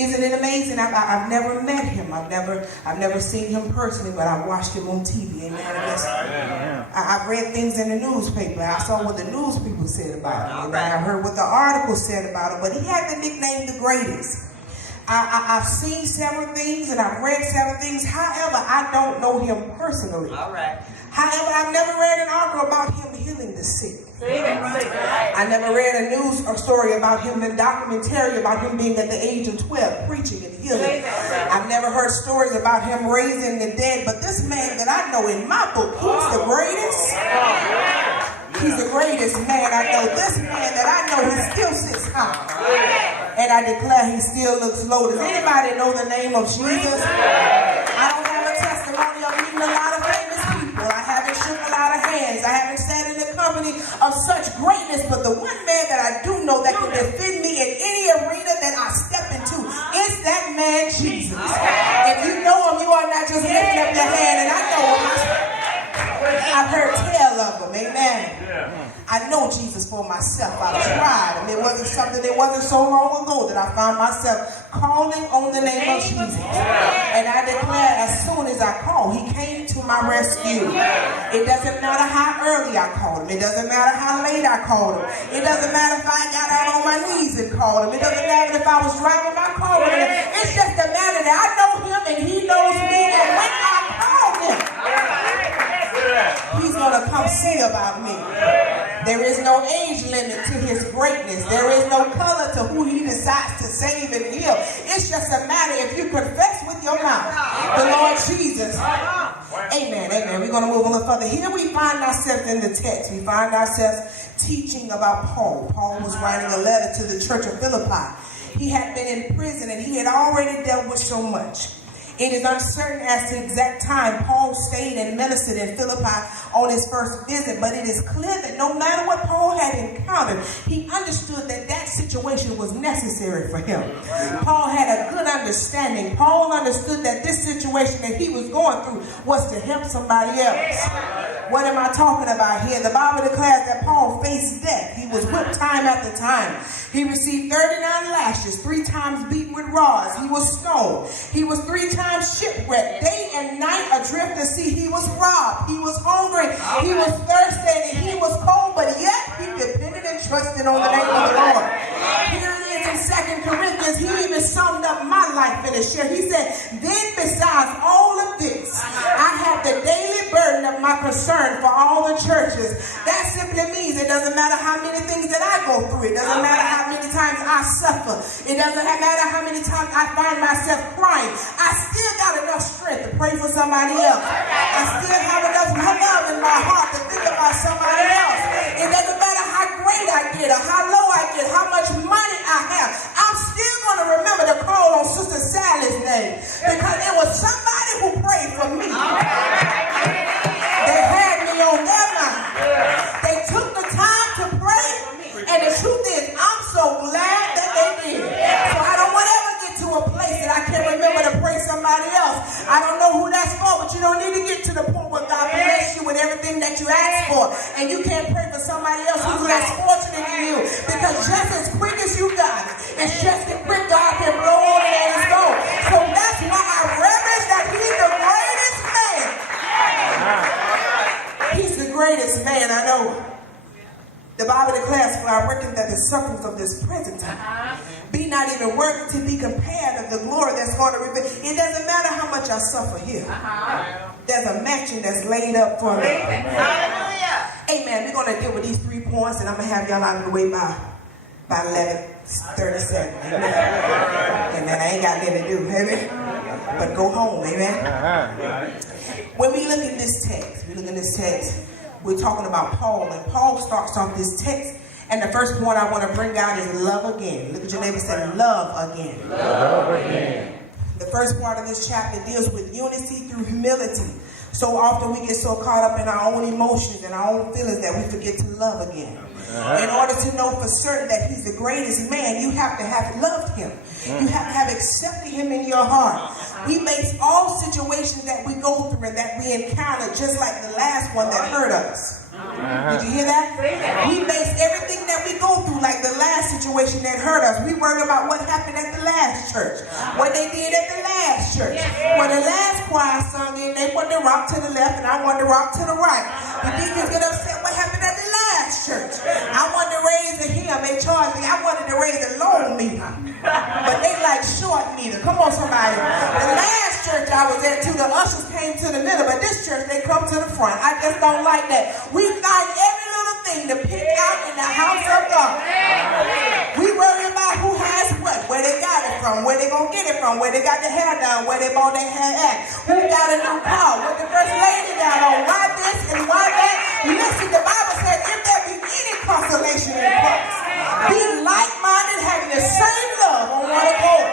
Isn't it amazing? I've never met him. I've never seen him personally, but I've watched him on TV. Amen. I've read things in the newspaper. I saw what the news people said about him. And I heard what the article said about him. But he had the nickname the greatest. I've seen several things and I've read several things. However, I don't know him personally. All right. However, I've never read an article about him healing the sick. I never read a news or story about him, a documentary about him being at the age of 12 preaching and healing. I've never heard stories about him raising the dead, but this man that I know in my book, he's the greatest. He's the greatest man I know. This man that I know, he still sits high. And I declare he still looks low. Does anybody know the name of Jesus? I don't have a testimony of meeting a lot of famous people. I haven't shook a lot of hands. I haven't sat in the company of such greatness. But the one man that I do know that can defend me in any arena that I step into is that man Jesus. If you know him, you are not just lifting up your hand. And I know him. I've heard tell of him. Amen. I know Jesus for myself. I've tried. And it wasn't so long ago that I found myself calling on the name of Jesus. And I declare as soon as I called, he came to my rescue. It doesn't matter how early I called him. It doesn't matter how late I called him. It doesn't matter if I got out on my knees and called him. It doesn't matter if I was driving my car with him. It's just a matter that I know him and he knows me. And when I call him, he's going to come see about me. There is no age limit to his greatness. There is no color to who he decides to save and heal. It's just a matter if you confess with your mouth the Lord Jesus. Amen, amen. We're going to move a little further. Here we find ourselves in the text. We find ourselves teaching about Paul. Paul was writing a letter to the church of Philippi. He had been in prison and he had already dealt with so much. It is uncertain as to the exact time Paul stayed and ministered in Philippi on his first visit, but it is clear that no matter what Paul had encountered, he understood that that situation was necessary for him. Paul had a good understanding. Paul understood that this situation that he was going through was to help somebody else. What am I talking about here? The Bible declares that Paul faced death. He was whipped time after time. He received 39 lashes, 3 times beaten with rods. He was stoned. He was 3 times shipwrecked, day and night adrift to sea. He was robbed. He was hungry. He was thirsty and he was cold, but yet he depended and trusted on the name of the Lord. Here it is in 2 Corinthians. He even summed up my life in a share. He said, then besides all of this, I have the daily burden of my concern for all the churches. That simply means it doesn't matter how many things that I go through. It doesn't matter how many times I suffer. It doesn't matter how many times I find myself crying. I still got enough strength to pray for somebody else. I still have enough love in my heart to think about somebody else. It doesn't matter how great I get or how low I get, how much money I have. I'm still going to remember to call on Sister Sally's name because it was somebody who prayed for me. They had me on their mind. They took the time to pray, and the truth is, I'm so glad that they did. So I don't want to ever get to a place that I can't remember to pray somebody else. I don't know who that's for, but you don't need to get to the point where God bless you with everything that you ask for, and you can't pray for somebody else who's less fortunate than you, because just as quick as you got it, it's just as quick God can blow on it and it's gone. So that's why I reverence that he's the greatest man. He's the greatest man I know. The Bible declares, for I reckon that the sufferings of this present time be not even worthy to be compared of the glory that's going to reveal. It doesn't matter how much I suffer here. There's a mansion that's laid up for me. Hallelujah. Amen. We're going to deal with these 3 points, and I'm going to have y'all out of the way by 11:37. Amen. Amen. I ain't got nothing to do. Amen. But go home. Amen. When we look at this text, we're talking about Paul, and Paul starts off this text, and the first point I want to bring out is love again. Look at your neighbor and say, love again. Love again. The first part of this chapter deals with unity through humility. So often we get so caught up in our own emotions and our own feelings that we forget to love again. In order to know for certain that he's the greatest man, you have to have loved him. You have to have accepted him in your heart. He makes all situations that we go through and that we encounter just like the last one that hurt us. Did you hear that? We base everything that we go through, like the last situation that hurt us. We worry about what happened at the last church, what they did at the last church. When the last choir sung in, they wanted to rock to the left and I wanted to rock to the right. The deacons get upset what happened at the last church. I wanted to raise a hymn, they charged me. I wanted to raise a long meter, but they like short meter. Come on, somebody. The last church I was at, too, the ushers came to the middle, but this church, they come to the front. I just don't like that. We find every little thing to pick out in the house of God. We worry about who has what, where they got it from, where they gonna get it from, where they got their hair done, where they bought their hair at, who got a new car, what the first lady got on, why this and why that. Listen, the Bible says, if there be any consolation in Christ, be like-minded, having the same love on one accord,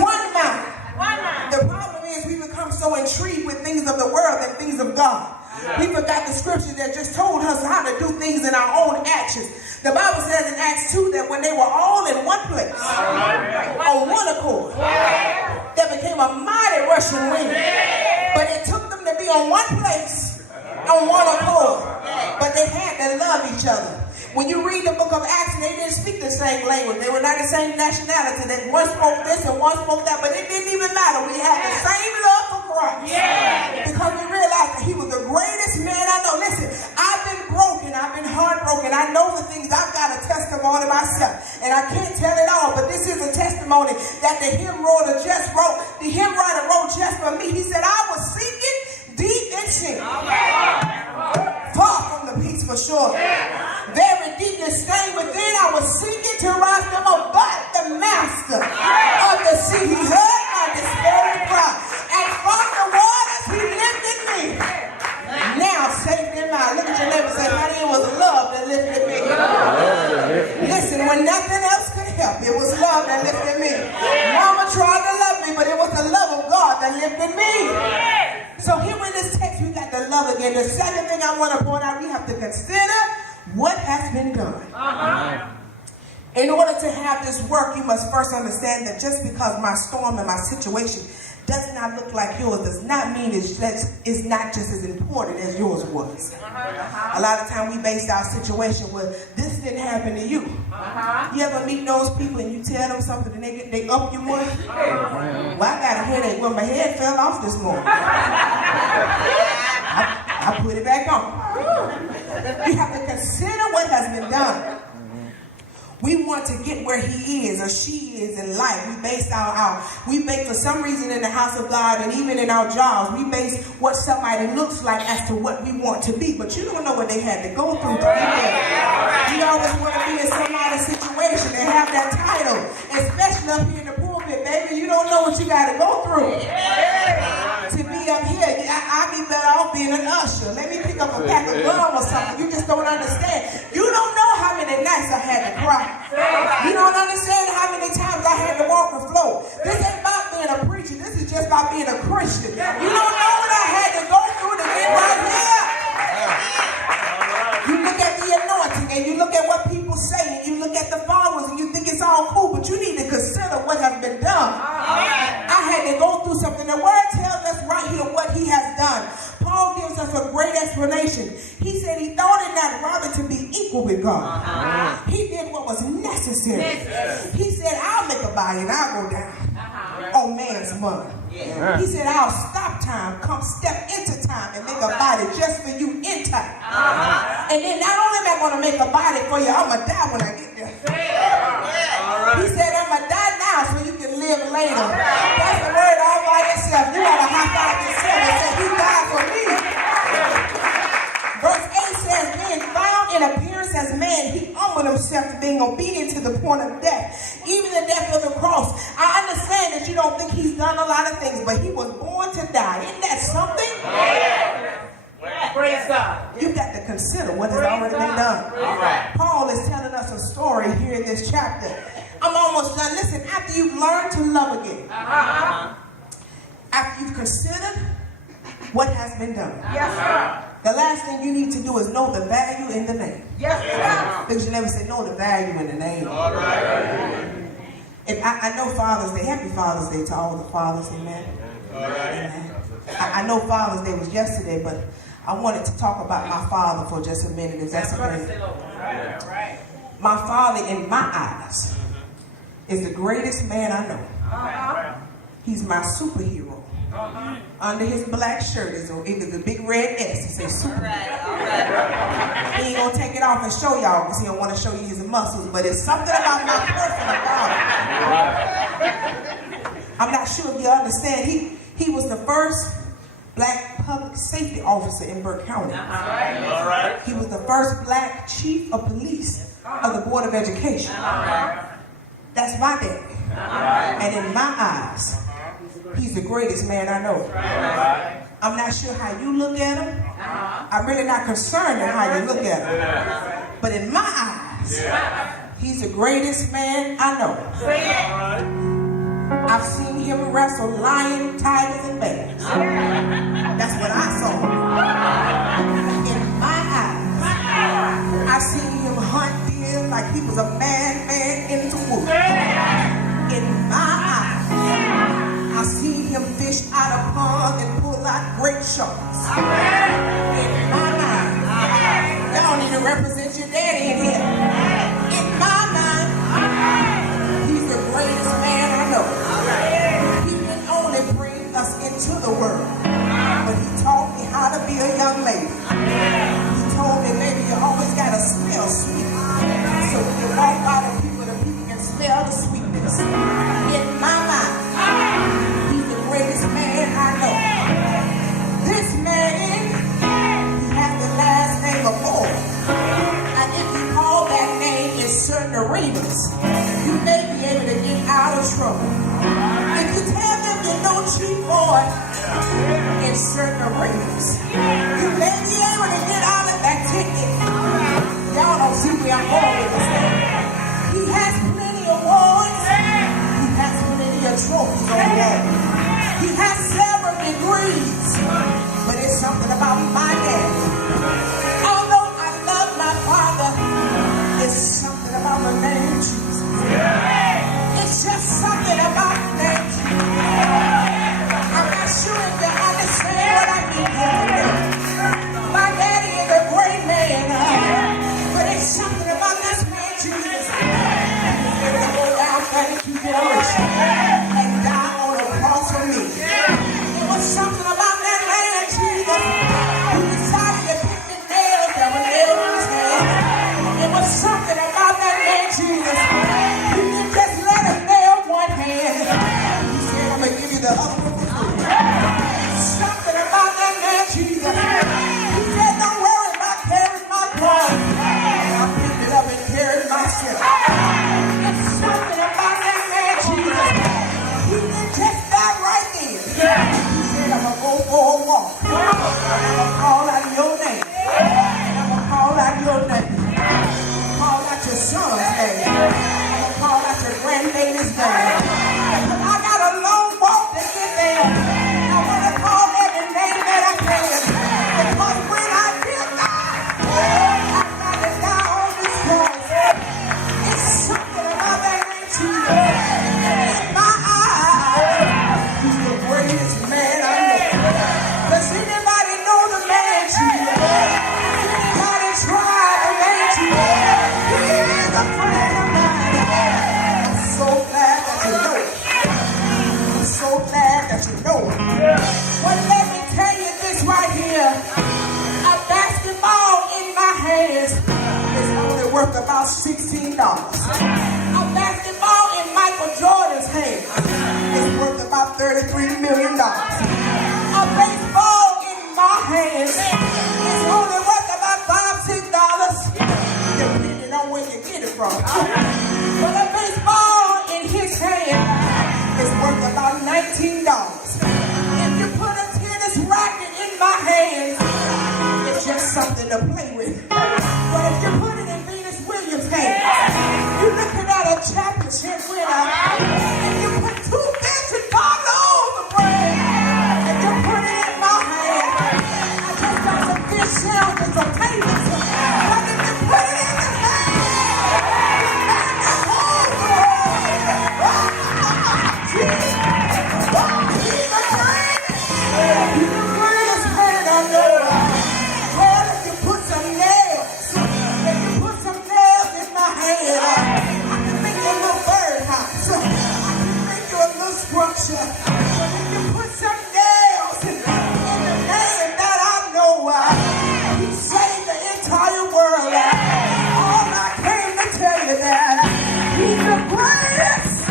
one mind. The problem is we become so intrigued with things of the world and things of God. We forgot the scripture that just told us how to do things in our own actions. The Bible says in Acts 2 that when they were all in one place, on one accord, there became a mighty rushing wind. But it took them to be on one place, on one accord. But they had to love each other. When you read the book of Acts, they didn't speak the same language. They were not the same nationality. That one spoke this and one spoke that, but it didn't even matter. We had the same love for Christ. Because we realized that he was the greatest man I know. Listen, I've been broken. I've been heartbroken. I know the things. I've got a testimony myself. And I can't tell it all, but this is a testimony that the hymn writer just wrote. The hymn writer wrote just for me. He said, I was sinking deep in sin. Far from the peace for sure. Very deeply staying within, I was seeking to rise them up, but the master of the sea, he heard my despairing cry, and from the waters he lifted me. Now safe in mind. Look at your neighbor and say, honey, it was love that lifted me. Listen, when nothing else could help, it was love that lifted me. Mama tried to love me, but it was the love of God that lifted me. So here in this text, we got the love again. The second thing I want to point out, we have to consider what has been done. In order to have this work, you must first understand that just because my storm and my situation does not look like yours does not mean it's not just as important as yours was. A lot of time we base our situation with this didn't happen to you. You ever meet those people and you tell them something and they up you one? Well, I got a headache. Well, my head fell off this morning. I put it back on. You have to consider what has been done. We want to get where he is or she is in life. We base for some reason in the house of God and even in our jobs, we base what somebody looks like as to what we want to be. But you don't know what they had to go through to be there. You always want to be in somebody's situation and have that title, especially up here in the pulpit, baby. You don't know what you got to go through. To be up here, I'd be better off being an usher. Let me pick up a pack of gum or something. You just don't understand. You don't know how many nights I had to cry. You don't understand how many times I had to walk the floor. This ain't about being a preacher. This is just about being a Christian. You don't know what I had to go through to get right here. You look at the anointing and you look at what people say and you look at the followers and you think it's all cool, but you need to consider what has been done. I had to go through something. The word tells us right here what he has done. Paul gives us a great explanation. He said he thought it not robbery to be equal with God. He did what was necessary. He said, I'll make a body and I'll go down on man's money. He said, I'll stop time, come step into time and make a body just for you in time. And then not only am I going to make a body for you, I'm going to die when I get there. He said, I'm going to die now so you can live later. That's the word all by yourself. You got to high five yourself and say, he died for me. Verse 8 says, being found in appearance as man, he humbled himself to being obedient to the point of death, even the death of the cross. I understand that you don't think he's done a lot of things, but he was born to die. Isn't that something? Praise God. You've got to consider what has already been done. Paul is telling us a story here in this chapter. I'm almost done. Listen, after you've learned to love again, after you've considered what has been done, the last thing you need to do is know the value in the name. Because you never say know the value in the name. If I know Father's Day. Happy Father's Day to all the fathers. Amen. Amen. I know Father's Day was yesterday, but I wanted to talk about my father for just a minute, if that's okay. My father, in my eyes, is the greatest man I know. He's my superhero. Under his black shirt is the big red S. He says super. He ain't gonna take it off and show y'all because he don't want to show you his muscles, but it's something about my personal father. I'm not sure if you understand. He was the first black public safety officer in Burke County. He was the first black chief of police of the Board of Education. That's my daddy. And in my eyes, he's the greatest man I know. I'm not sure how you look at him. I'm really not concerned with how you look at him. But in my eyes, he's the greatest man I know. I've seen him wrestle lions, tigers, and bears. That's what I saw. In my eyes, I've seen him hunt deer like he was a madman in the woods. In my eyes, I've seen him fish out of ponds and pull out great sharks. In my mind, y'all need to represent your daddy in here. In my mind, he's the greatest man I know. He didn't only bring us into the world, but he taught me how to be a young lady. He told me, baby, you always gotta smell sweet. So when you walk by the people can smell the sweetness. In my mind, greatest man I know. This man, he has the last name of Moore. And if you call that name in certain arenas, you may be able to get out of trouble. If you tell them you know Chief Boy in certain arenas, you may be able to get out of that ticket. Y'all don't see where I'm going with this thing. He has plenty of awards. He has plenty of trophies on the wall. He has several degrees, but it's something about my daddy. Although I love my father, it's something about the name Jesus. It's just something about the name Jesus. I'm not sure if you understand what I mean here today. My daddy is a great man, but it's something about this man Jesus. He's able to go down 32 generations and die on a cross for me. It was something about that man Jesus who decided to pick the nails that were nailed in his hand. It was something about that man Jesus. He didn't just let him nail one hand. He said, I'm going to give you the other one for free. Something about that man Jesus. He said, don't worry about carrying my cross. I picked it up and carried myself. It's something about that man Jesus. He didn't just die right then. He said, I'm going to go for a walk. I'm going to call out your name. I'm going to call out your name. Call out your son's name. I'm going to call out your grandbaby's name. Because I got a long walk to get there. I want to call every name that I can. Because when I get die, I'm not to die on this cross. It's something about that name, Jesus. In my eyes, he's the greatest man I know. Does anybody know the man Jesus? Anybody try the man Jesus? He is a friend of mine. I'm so glad that you know it. I'm so glad that you know it. But let me tell you this right here. A basketball in my hands is only worth about $16. A basketball in Michael Jordan's hands is worth about $33 million. A baseball in my hands is only worth about $5-6, depending on where you get it from. But a baseball in his hand is worth about $19. If you put a tennis racket in my hands, it's just something to play with. But if you put it in Venus Williams' hands, you're looking at a championship winner. If you put $2 billion on the brand, if you put it in my hand, I just got some fish shells and some tables. But if you put it in the hand, and the whole world, Jesus, he's the greatest man I know. much. But if you put some nails in the name that I know, he saved the entire world. All I came to tell you that he's the greatest.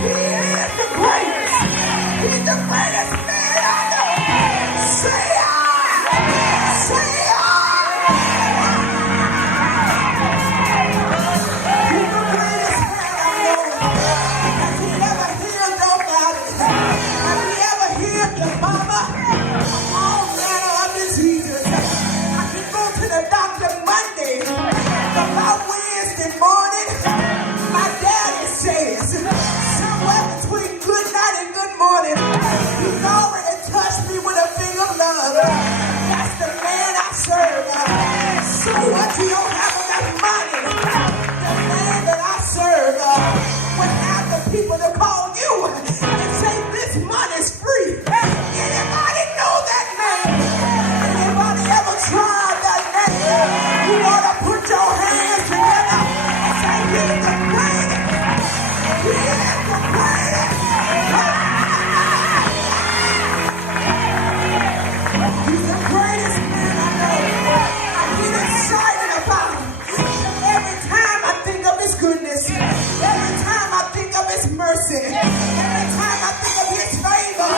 He is the greatest. He's the greatest man I know. Say I. Say I. He's the greatest man I know. Has he ever healed nobody? Have he ever healed your mama? All manner of diseases. I can go to the doctor Monday, but by Wednesday morning, my daddy says, somewhere between good night and good morning, he's already touched me with a finger of love. That's the man I serve. So what, you don't have enough money? The man that I serve would have the people to call you and say this money's free. Anybody know that man? Anybody ever tried that name? You ought to put your hands together and say he's the greatest. He is the greatest. He's the greatest man I know. I get excited about him. Every time I think of his goodness, every time I think of his mercy, every time I think of his favor,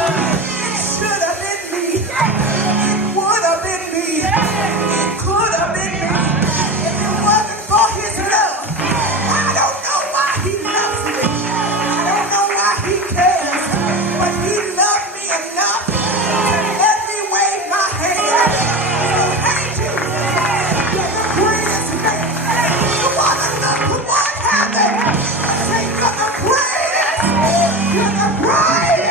it should have been me. It would have been me. It could have been me. If it wasn't for his love, I don't know why he loves me. I don't know why he cares. But he loved me enough to let me wave my hand. So hey Jesus, you're the greatest man. You want to look to what happened? Say you're the greatest. You're the greatest.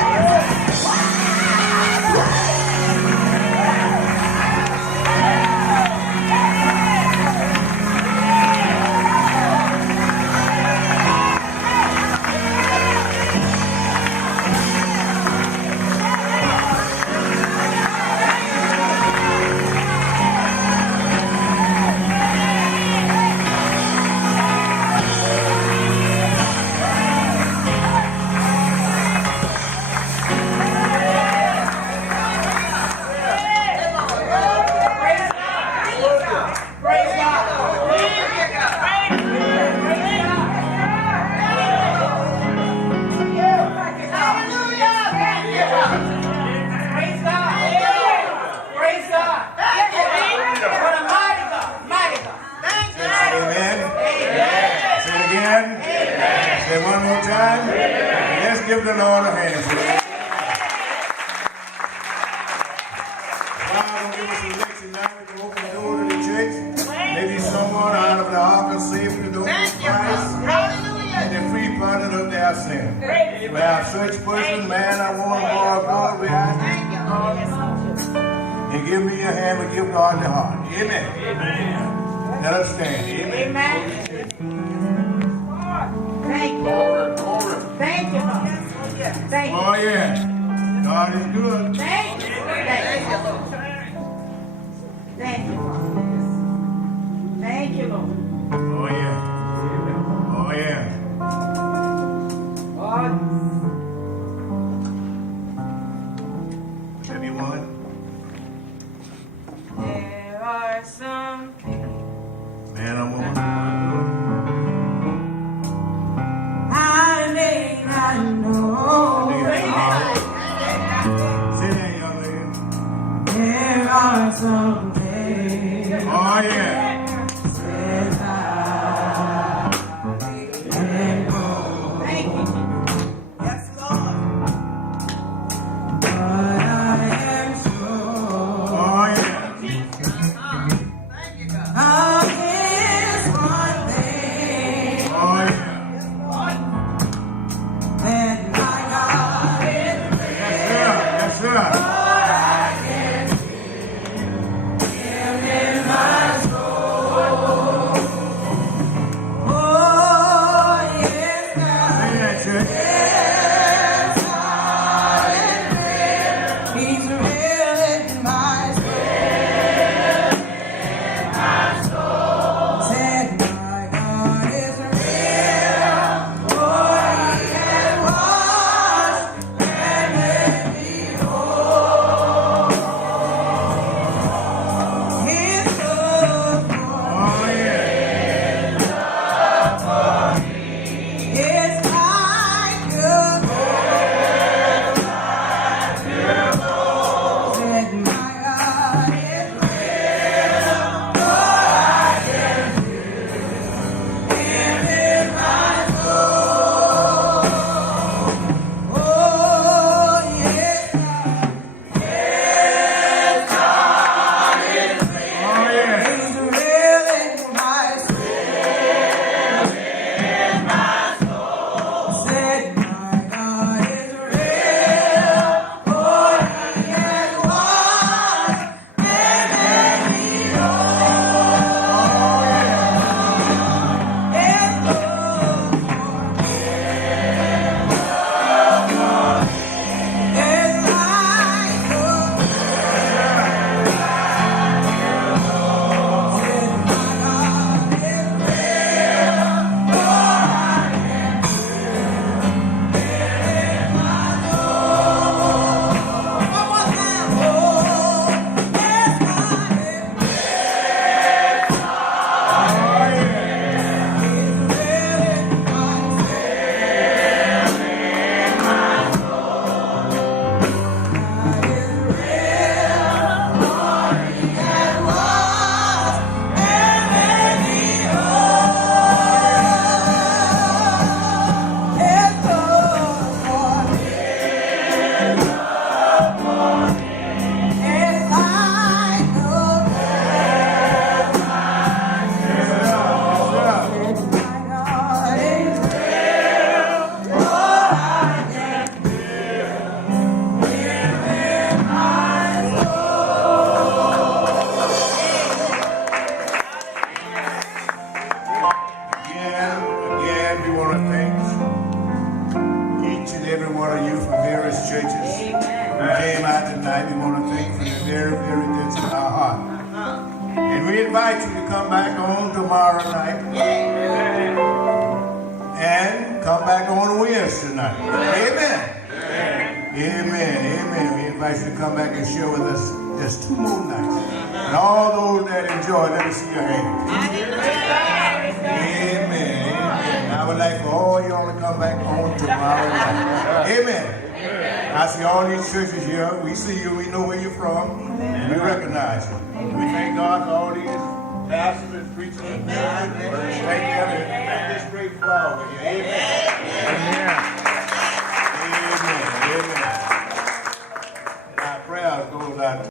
Say one more time. Let's give the Lord a hand. God will give us a lecture now. We can open the door to the church. Maybe someone out of the ark of safety, the door of Christ, and the free pardon of their sin. We have such person, man, I want more God. We ask you. And give me your hand, we give God the heart. Amen. Let us stand. Amen. Thank you. Thank you, Lord. Thank you. Oh, yeah. God is good. Thank you. Thank you, Lord. Thank you, Lord. Thank you, Lord. Oh, yeah. Oh, yeah. Everyone. There are some Man, I'm on. I may not know. Say that, young lady. There are some things one of you from various churches who came out tonight. We want to thank you from the very, very depths of our heart. And we invite you to come back on tomorrow night. And come back on Wednesday night. Amen. Amen. Amen. We invite you to come back and share with us just 2 more nights. And all those that enjoy, let me see your hands. Amen. Amen. I would like for all y'all to come back on tomorrow night. Amen. I see all these churches here. We see you. We know where you're from. We recognize you. We thank God for all these pastors and preachers and ministers. Thank them and this great flower here. Amen. Amen. Amen. Amen. And our prayers goes out.